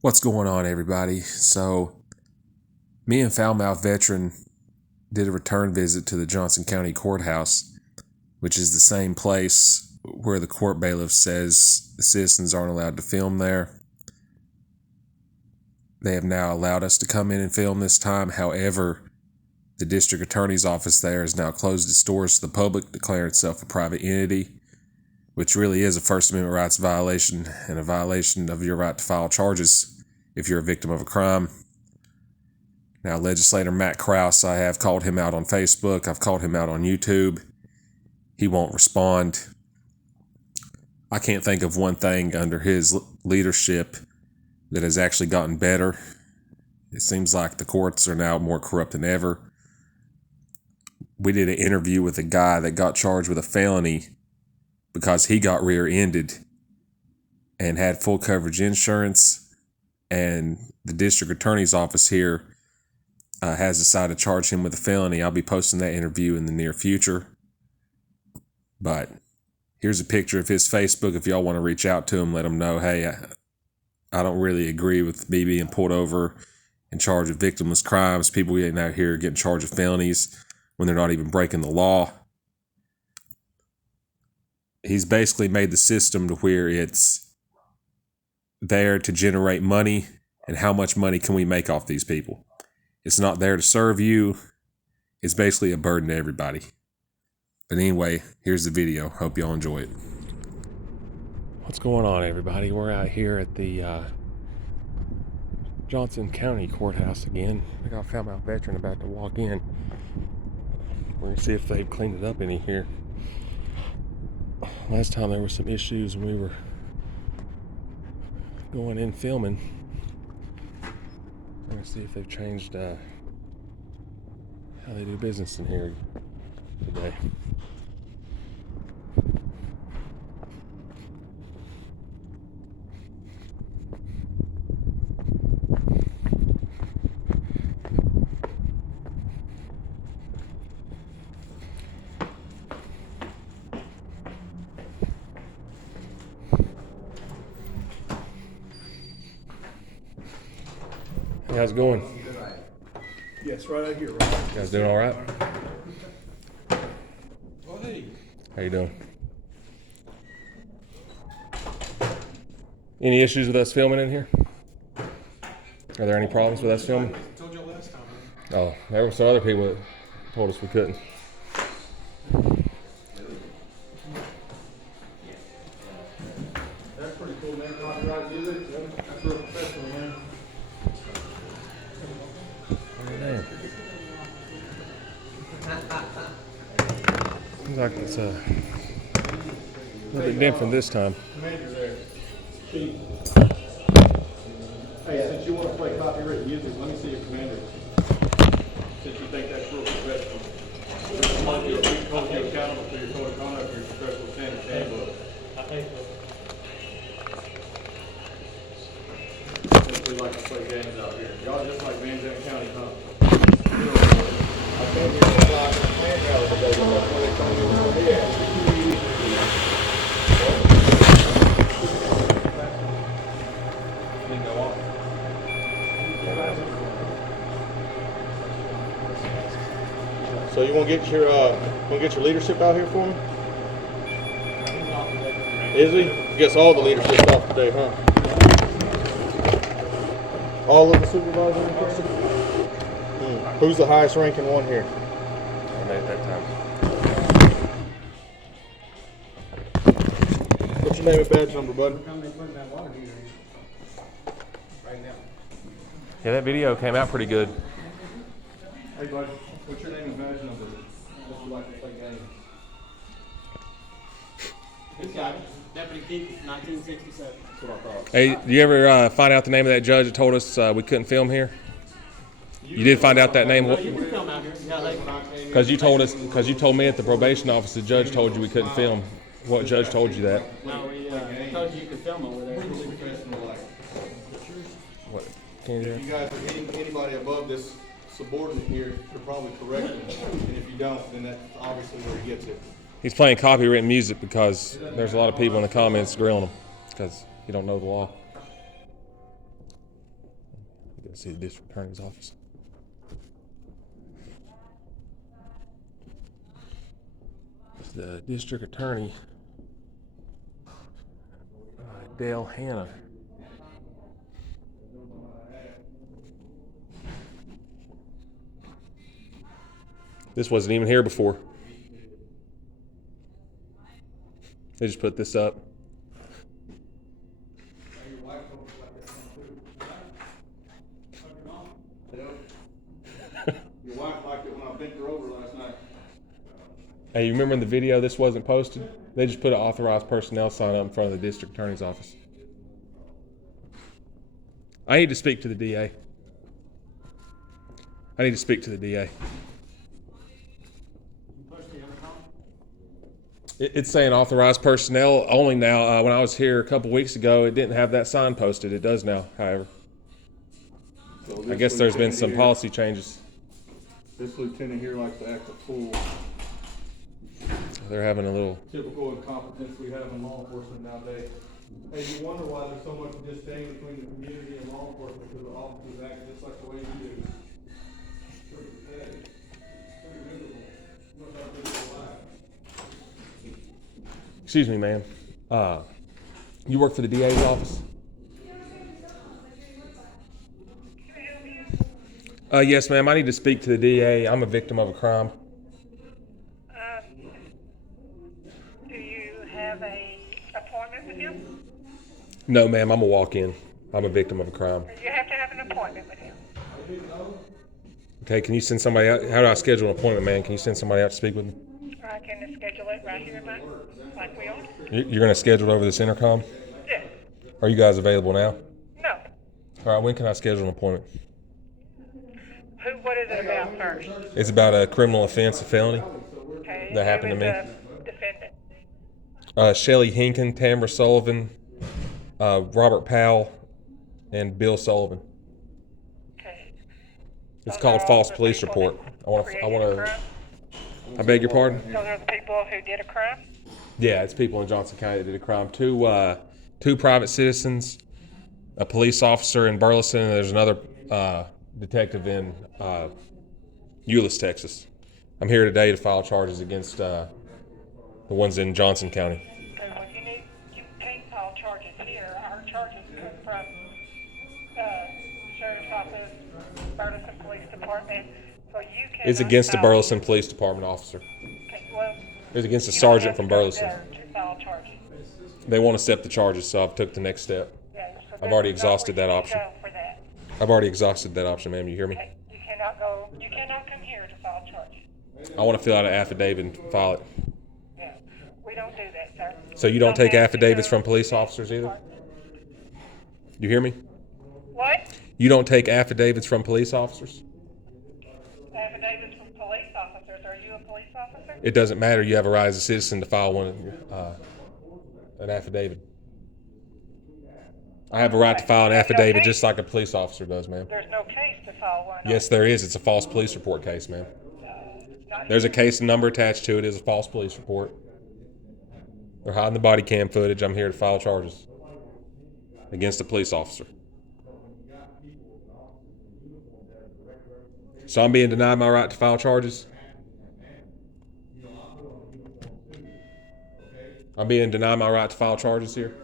What's going on, everybody? So, me and Foulmouth Veteran did a return visit to the Johnson County Courthouse, which is the same place where the court bailiff says the citizens aren't allowed to film there. They have now allowed us to come in and film this time. However, the district attorney's office there has now closed its doors to the public, declaring itself a private entity, which really is a First Amendment rights violation and a violation of your right to file charges if you're a victim of a crime. Now, Legislator Matt Krause, I have called him out on Facebook. I've called him out on YouTube. He won't respond. I can't think of one thing under his leadership that has actually gotten better. It seems like the courts are now more corrupt than ever. We did an interview with a guy that got charged with a felony because he got rear-ended and had full coverage insurance, and the district attorney's office here has decided to charge him with a felony. I'll be posting that interview in the near future. But here's a picture of his Facebook. If y'all want to reach out to him, let him know, hey, I don't really agree with me being pulled over and charged with victimless crimes. People getting out here getting charged with felonies when they're not even breaking the law. He's basically made the system to where it's there to generate money, and how much money can we make off these people? It's not there to serve you. It's basically a burden to everybody. But anyway, here's the video. Hope y'all enjoy it. What's going on, everybody? We're out here at the Johnson County Courthouse again. I got Foulmouth Veteran about to walk in. We're gonna see if they've cleaned it up any here. Last time there were some issues when we were going in filming. I'm gonna see if they've changed how they do business in here today. How's it going? Yes, right out here, right? You guys doing all right? Oh, hey. How you doing? Any issues with us filming in here? Are there any problems with us filming? I told you last time, man. Oh, there were some other people that told us we couldn't. That's pretty cool, man. Copyright music. That's real professional, man. Damn. Seems like it's a little bit different this time. Commander there. Chief. Hey, since you want to play copyright music, let me see your commander. Since you think that's real professional. We can hold you accountable for your code of conduct, your professional standards handbook. I think so. Since we like to play games out here. Y'all just like Van Zandt County, huh? I think you're going to fly to the plant today. That's what they told me was going to be at. So you want to get your leadership out here for me? Is he? Gets all the leadership off today, huh? All of the supervisors in person? Who's the highest ranking one here? I made it that time. What's your name and badge number, bud? Yeah, that video came out pretty good. Hey, bud. What's your name and badge number? If you like to play games. He's got it. Deputy Keith, 1967. That's what I thought. Hey, do you ever find out the name of that judge that told us we couldn't film here? You did find out that name? You can film out here. Yeah, Because you told me at the probation office the judge told you we couldn't film. What judge told you that? no, we told you could film over there. What? Can you do If you guys are hitting anybody above this subordinate here, you're probably correcting him. And if you don't, then that's obviously where he gets it. He's playing copywritten music because there's a lot of people in the comments grilling him because he don't know the law. See the district attorney's office. The district attorney, Dale Hanna. This wasn't even here before. They just put this up. Your wife liked it when I bent her over last night. Hey, you remember in the video this wasn't posted? They just put an authorized personnel sign up in front of the district attorney's office. I need to speak to the DA. I need to speak to the DA. It's saying authorized personnel only now. When I was here a couple weeks ago, it didn't have that sign posted. It does now, however. So I guess there's been some policy changes. This lieutenant here likes to act a fool. They're having a little... Typical incompetence we have in law enforcement nowadays. Hey, you wonder why there's so much disdain between the community and law enforcement because the officers act just like the way you do. Pretty pathetic. Pretty miserable. You know how big your life. Excuse me, ma'am. You work for the DA's office? Yes, ma'am. I need to speak to the DA. I'm a victim of a crime. Do you have a appointment with him? No, ma'am. I'm a walk-in. I'm a victim of a crime. You have to have an appointment with him. Okay, can you send somebody out? How do I schedule an appointment, man? Can you send somebody out to speak with me? I can schedule it right here, like we are. You're going to schedule it over this intercom? Yes. Are you guys available now? No. All right, when can I schedule an appointment? What is it about first? It's about a criminal offense, a felony. Okay. That happened to me. Who is the defendant? Shelley Hinken, Tamara Sullivan, Robert Powell, and Bill Sullivan. Okay. It's Those called are all false the police people report. that created a crime? I beg your pardon? Those are the people who did a crime? Yeah, it's people in Johnson County that did a crime. Two private citizens, a police officer in Burleson, and there's another detective in Euless, Texas. I'm here today to file charges against the ones in Johnson County. Okay, well, you can't file charges here. Our charges come from Sheriff's Office, Burleson Police Department, so you can. It's against the Burleson Police Department officer. Okay, well. It's against a you sergeant don't from have to go Burleson. there to file charges. They won't accept the charges, so I've took the next step. Yeah, so I've already that's not exhausted where that you option. go for that. I've already exhausted that option, ma'am. You hear me? Okay, you cannot come here to file charges. I want to fill out an affidavit and file it. Yeah, we don't do that, sir. So you don't take have to affidavits go from police to the officers either? department. You hear me? What? You don't take affidavits from police officers? Affidavits from police officers. Are you a police officer? It doesn't matter. You have a right as a citizen to file an affidavit. I have a right to file an affidavit just like a police officer does, ma'am. There's no case to file one. Yes, there is. It's a false police report case, ma'am. Not There's a case number attached to it. It's a false police report. They're hiding the body cam footage. I'm here to file charges against a police officer. So I'm being denied my right to file charges? I'm being denied my right to file charges here?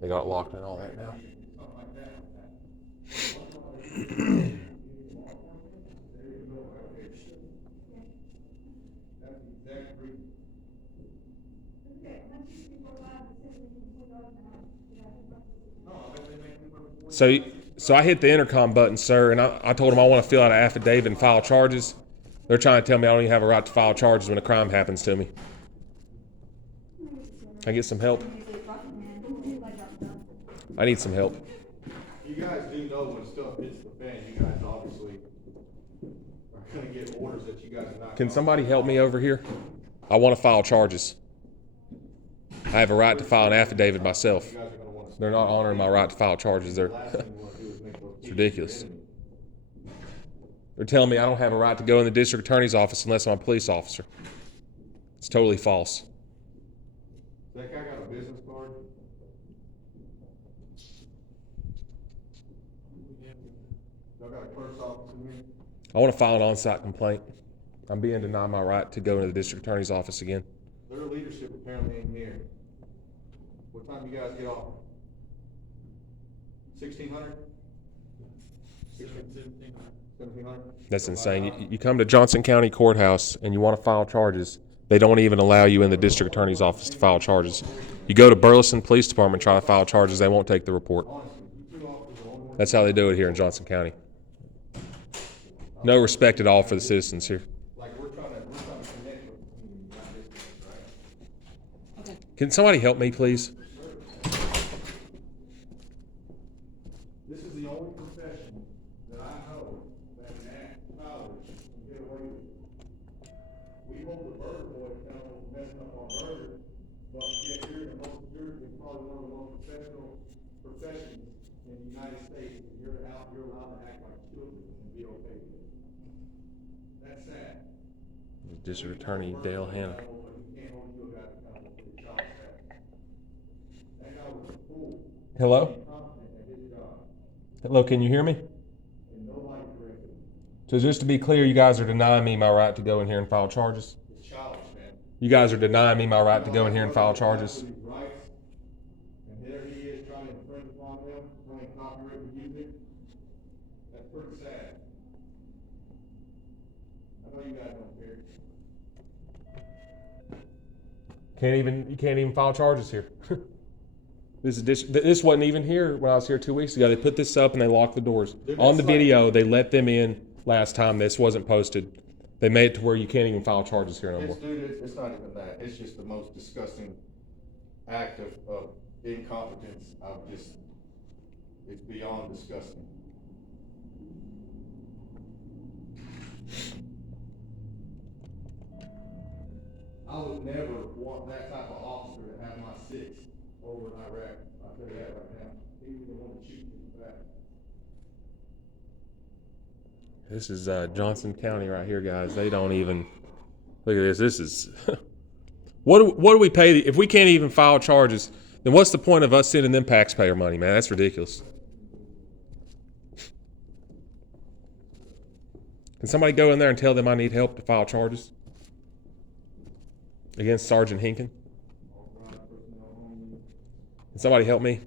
They got it locked and all that now. So I hit the intercom button, sir, and I told them I want to fill out an affidavit and file charges. They're trying to tell me I don't even have a right to file charges when a crime happens to me. Can I get some help? I need some help. You guys do know when stuff hits the fan, you guys obviously are gonna get orders that you guys are not. Can somebody help me over here? I want to file charges. I have a right to file an affidavit myself. You guys are gonna want to. They're not honoring my right to file charges. Last thing you wanna do is make those. It's ridiculous. They're telling me I don't have a right to go in the district attorney's office unless I'm a police officer. It's totally false. That guy got a business I want to file an on-site complaint. I'm being denied my right to go into the district attorney's office again. Their leadership apparently ain't here. What time you guys get off? 1600? 1700? That's insane. You come to Johnson County Courthouse and you want to file charges. They don't even allow you in the district attorney's office to file charges. You go to Burleson Police Department, try to file charges, they won't take the report. That's how they do it here in Johnson County. No respect at all for the citizens here. Like we're trying to connect with the community, not distance, right? Okay. Can somebody help me, please? This is the only profession that I know that can act college and get away with it. We hold the burger boy accountable for messing up our burgers, but yet you're in the most, you're probably one of the most professional professions in the United States, and you're allowed to act like children and be okay with it. That's sad. District Attorney Dale Hanna. You can't hold you guys accountable for your child status. That guy was a fool. Hello? Incompetent at his job, Hello, can you hear me? and nobody corrected him. So just to be clear, you guys are denying me my right to go in here and file charges? It's childish, man. You guys are denying me my right to go in here and file charges? His rights, and there he is trying to infringe upon them, playing copyrighted music. That's pretty sad. I know you guys don't care. You can't even file charges here. This wasn't even here when I was here 2 weeks ago. They put this up and they locked the doors. On the video, they let them in last time. This wasn't posted. They made it to where you can't even file charges here no more. It's not even that. It's just the most disgusting act of incompetence. It's beyond disgusting. I would never want that type of officer to have my six over in Iraq. I'll tell you that right now. He was the one to shoot me in the back. This is Johnson County right here, guys. They don't even look at this. This is what do we pay? If we can't even file charges, then what's the point of us sending them taxpayer money, man? That's ridiculous. Can somebody go in there and tell them I need help to file charges against Sergeant Hinken? Can somebody help me?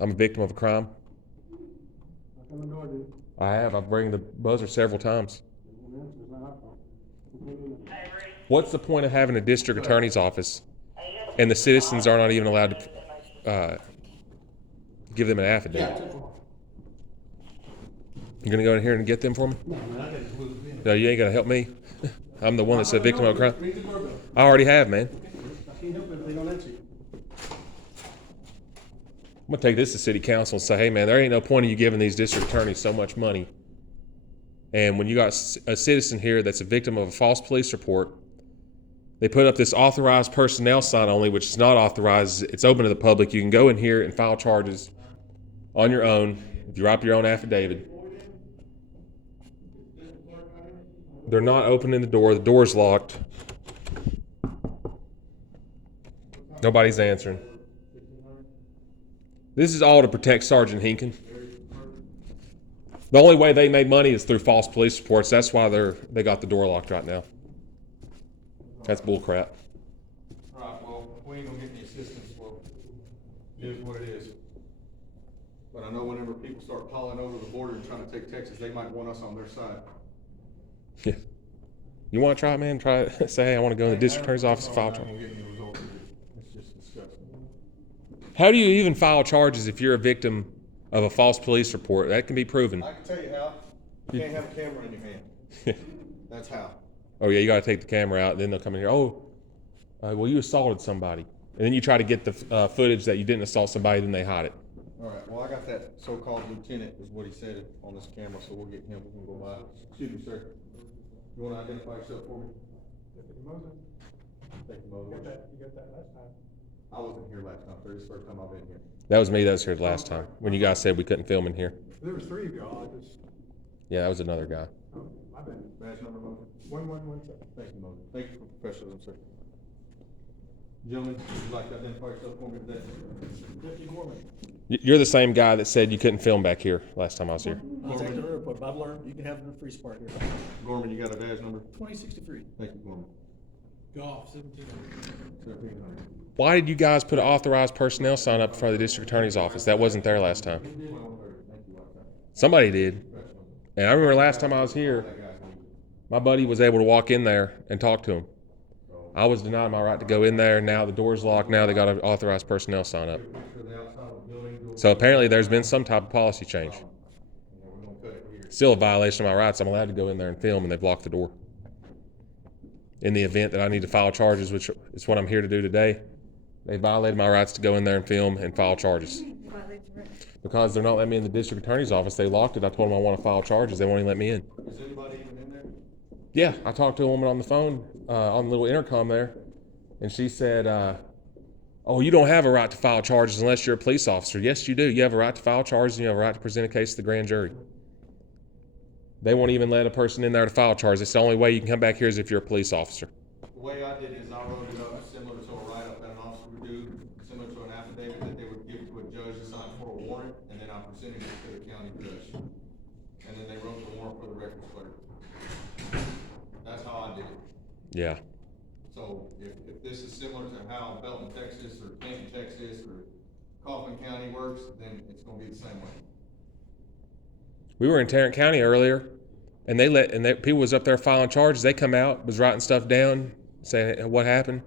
I'm a victim of a crime. I have. I've rang the buzzer several times. What's the point of having a district attorney's office and the citizens are not even allowed to give them an affidavit? You gonna go in here and get them for me? No, you ain't gonna help me. I'm the one that's a victim of a crime. I already have, man. I'm gonna take this to city council and say, hey man, there ain't no point of you giving these district attorneys so much money. And when you got a citizen here that's a victim of a false police report, they put up this authorized personnel sign only, which is not authorized. It's open to the public. You can go in here and file charges on your own. If you write your own affidavit. They're not opening the door. The door's locked. Nobody's answering. This is all to protect Sergeant Hinken. The only way they make money is through false police reports. That's why they got the door locked right now. That's bullcrap. All right, well, if we ain't gonna get any assistance, well, it is what it is. But I know whenever people start piling over the border and trying to take Texas, they might want us on their side. Yeah. You want to try it, man? Try it. Say, hey, I want to go to the district attorney's office and file We're not charges. gonna get any results with it. It's just disgusting. How do you even file charges if you're a victim of a false police report? That can be proven. I can tell you how. You can't have a camera in your hand. That's how. Oh, yeah, you got to take the camera out, and then they'll come in here. Oh, well, you assaulted somebody. And then you try to get the footage that you didn't assault somebody, then they hide it. All right, well, I got that so-called lieutenant is what he said on this camera, so we'll get him, we can go by. Excuse me, sir. You wanna identify yourself for me? Deputy Moser. Thank you, Moser. You got that last time. I wasn't here last time, sir. This is the first time I've been here. That was me that was here last time, when you guys said we couldn't film in here. There was three of y'all, I just, Yeah, that was another guy. oh, my bad. Badge number, Moser. 1117. Thank you, Moser. Thank you for professionalism, sir. Gentlemen, would you like to identify yourself for me today? Deputy Gorman. You're the same guy that said you couldn't film back here last time I was here. He's acting under report, but I've learned you can have a free spark here. Gorman, you got a badge number? 2063. Thank you, Gorman. Golf, 1700. Why did you guys put an authorized personnel sign up in front of the district attorney's office? That wasn't there last time. Somebody did. And I remember last time I was here, my buddy was able to walk in there and talk to him. I was denied my right to go in there. Now the door's locked. Now they got an authorized personnel sign up. So apparently there's been some type of policy change. Still a violation of my rights. I'm allowed to go in there and film, and they've locked the door. In the event that I need to file charges, which is what I'm here to do today, they violated my rights to go in there and film and file charges. Because they're not letting me in the district attorney's office. They locked it. I told them I want to file charges. They won't even let me in. Is anybody even in there? Yeah, I talked to a woman on the phone, on the little intercom there, and she said, oh, you don't have a right to file charges unless you're a police officer. Yes, you do. You have a right to file charges, and you have a right to present a case to the grand jury. They won't even let a person in there to file charges. It's the only way you can come back here is if you're a police officer. The way I did it is I wrote it up similar to a write-up that an officer would do, similar to an affidavit that they would give to a judge to sign for a warrant, and then I presented it to the county judge. And then they wrote the warrant for the records clerk. That's how I did it. Yeah. So if this is similar to how Belton, Texas, or Canton, Texas, or Kaufman County works, then it's gonna be the same way. We were in Tarrant County earlier, and people was up there filing charges. They come out, was writing stuff down, saying what happened,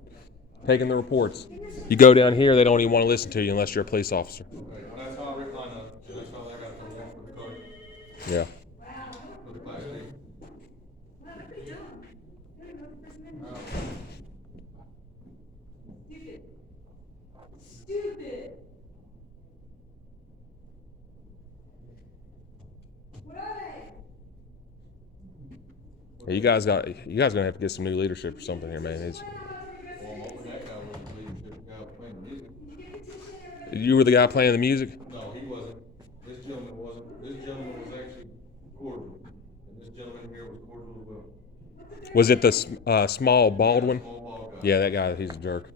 taking the reports. You go down here, they don't even want to listen to you unless you're a police officer. Okay, well, that's how I written mine up, so that's how I got the warrant for the code, Yeah. for the class D. Stupid. What are they? Yeah, you guys gonna have to get some new leadership or something here, man. Well, I'm hoping that guy was the leadership guy playing the music. You were the guy playing the music? No, he wasn't. This gentleman wasn't. This gentleman was actually cordial, and this gentleman here was cordial as well. Was it the small bald one? Small ball guy. Yeah, that guy, he's a jerk.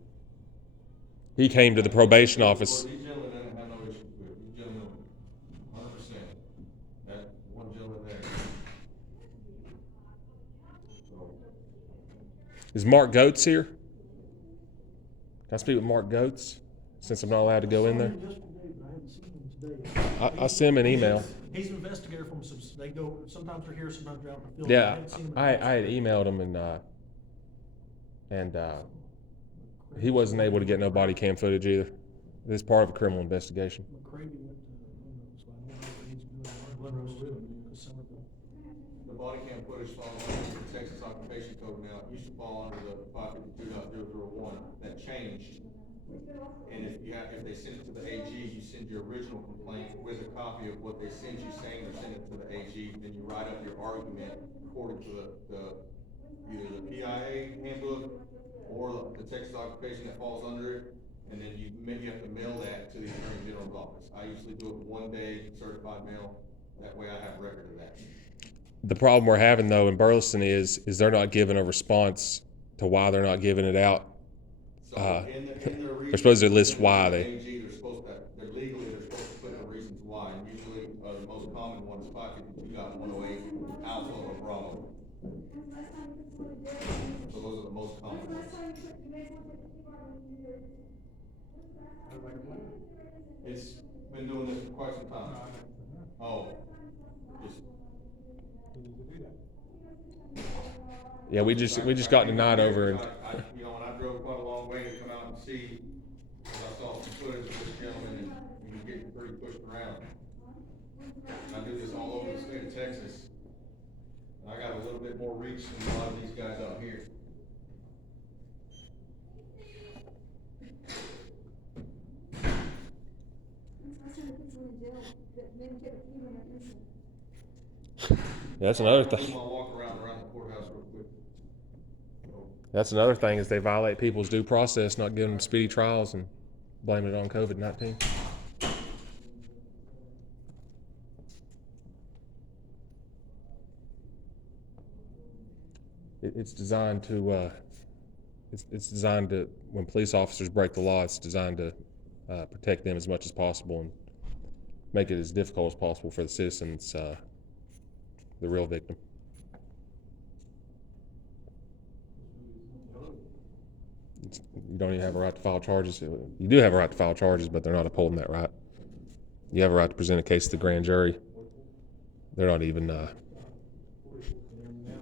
He came to the probation office. These gentlemen didn't have no issues with. These gentlemen, 100%. That one gentleman there. So, Is Mark Goetz here? Can I speak with Mark Goetz, since I'm not allowed to go in there? Yesterday, but I haven't seen him today. I sent him an email. He's an investigator from some. They go. Sometimes they're here, sometimes they're out in the field. Yeah, haven't seen him in I person. had emailed him and he wasn't able to get no body cam footage either. It's part of a criminal investigation. McCravey went to so I don't know if he's doing Glen Rose too, because Somerville. the body cam footage falls under the Texas Occupation Code now. It used to fall under the 552.001. That changed. And if they send it to the AG, you send your original complaint with a copy of what they send you saying they're sending it to the AG, then you write up your argument according to either the PIA handbook or the Texas Occupation that falls under it, and then you maybe have to mail that to the Attorney General's office. I usually do it 1 day, certified mail, that way I have record of that. The problem we're having though in Burleson is they're not giving a response to why they're not giving it out. So in the They're supposed to list why they. AG, they're supposed to put in the reasons why, and usually, the most common one is 552.108 alpha or bravo. So those are the most common ones. It's been doing this for quite some time. Oh, just, Yeah, we just got denied over and you know, and I drove quite a long way to come out and see, because I saw some footage of this gentleman, and he was getting pretty pushed around. I do this all over the state of Texas. And I got a little bit more reach than a lot of these guys out here. that's another I'm thing. gonna walk around the courthouse real quick. So, That's another thing is they violate people's due process, not giving them speedy trials and blaming it on COVID-19. It's designed to, it's designed to, when police officers break the law, it's designed to protect them as much as possible and make it as difficult as possible for the citizens, the real victim. You don't even have a right to file charges. You do have a right to file charges, but they're not upholding that right. You have a right to present a case to the grand jury. They're not even, they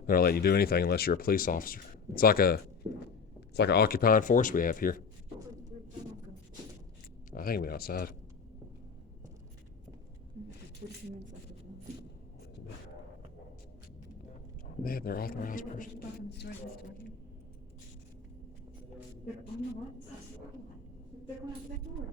don't let you do anything unless you're a police officer. It's like an occupying force we have here. I think we're outside. They have their authorized person. They're on the wrong side. They're going out the back door.